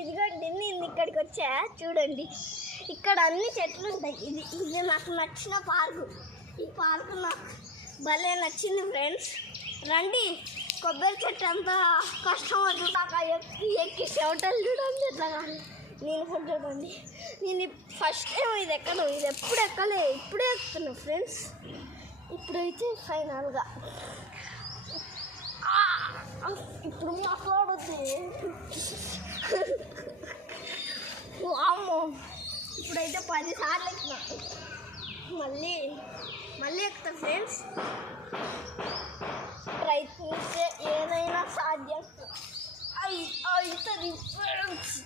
ఇదిగోండి నేను ఇక్కడికి వచ్చా చూడండి. ఇక్కడ అన్ని చెట్లు ఉంటాయి. ఇది నాకు నచ్చిన పార్కు. ఈ పార్కు నాకు భలే నచ్చింది ఫ్రెండ్స్. రండి, కొబ్బరి చెట్టు అంతా కష్టం వచ్చాక ఎక్కి చెవటలు చూడండి ఎట్లా. నేను కూడా చూడండి, నేను ఫస్ట్ టైం ఇది ఎక్కను. ఇది ఎప్పుడు ఎక్కలే, ఇప్పుడే ఎక్కుతున్నా ఫ్రెండ్స్. ఇప్పుడైతే ఫైనల్గా ఇప్పుడు మాట్లాడొద్దు. అమ్మో, ఇప్పుడైతే 10 సార్లు ఎక్కినా. మళ్ళీ ఎక్కుతా ఫ్రెండ్స్. ప్రయత్నిస్తే ఏదైనా సాధ్యం అవుతుంది ఫ్రెండ్స్.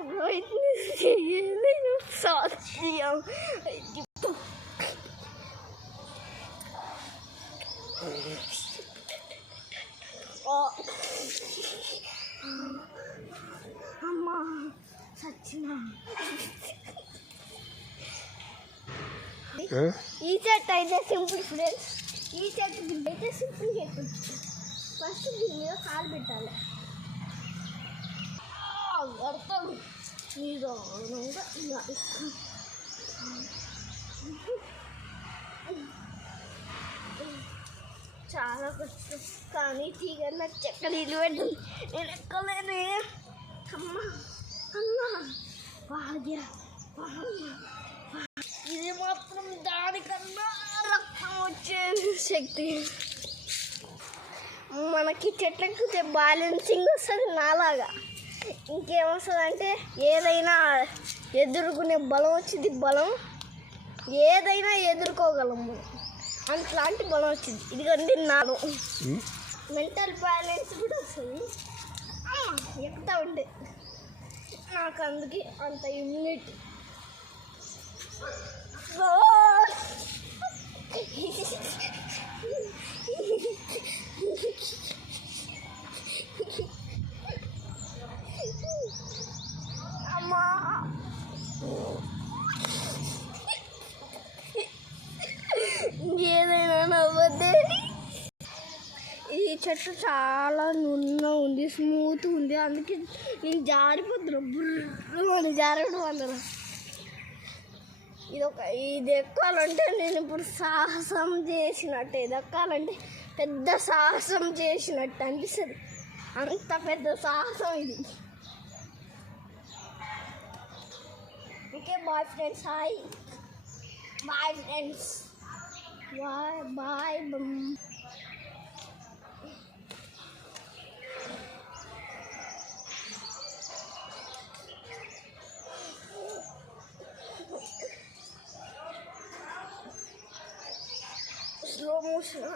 ప్రయత్నిస్తే ఏదైనా సాధ్యం. అమ్మా సచ్చినా. ఈ చెట్టు అయితే సింపుల్ ఫ్రెండ్స్. ఈ చెట్టు అయితే సింపుల్గా ఎక్కుతుంది. ఫస్ట్ దీని మీద కాలు పెట్టాలి. అర్థం నిదానంగా ఇలా చాలా కష్టం, కానీ తీగల చెక్క నీళ్ళు పెట్టండి. నేను ఎక్కలేనే. అమ్మా భాగ్య, ఇది మాత్రం దానికన్నా రక్తం వచ్చే శక్తి. మనకి చెట్లకి బ్యాలెన్సింగ్ వస్తుంది నాలాగా. ఇంకేమొస్తుంది అంటే ఏదైనా ఎదుర్కొనే బలం వచ్చింది. బలం ఏదైనా ఎదుర్కోగలము, అట్లాంటి బలం వచ్చింది. ఇదిగోండి నాలో మెంటల్ బ్యాలెన్స్ కూడా వస్తుంది. ఎక్కుతా ఉంటే నాకు అందుకే అంత ఇమ్యూనిటీ. అమ్మా ఏదైనా నవ్వద్దే. ఈ చెట్టు చాలా నున్నగా ఉంది, స్మూత్ ఉంది. అందుకే నేను జారిపోతున్నా, బుర్రు అని జారడం వల్ల. ఇది ఎక్కాలంటే నేను ఇప్పుడు సాహసం చేసినట్టే. ఇది ఎక్కాలంటే పెద్ద సాహసం చేసినట్టు అనిపిస్తుంది. అంత పెద్ద సాహసం ఇది. Okay bye friends. Hi bye friends. Bye. Slow motion.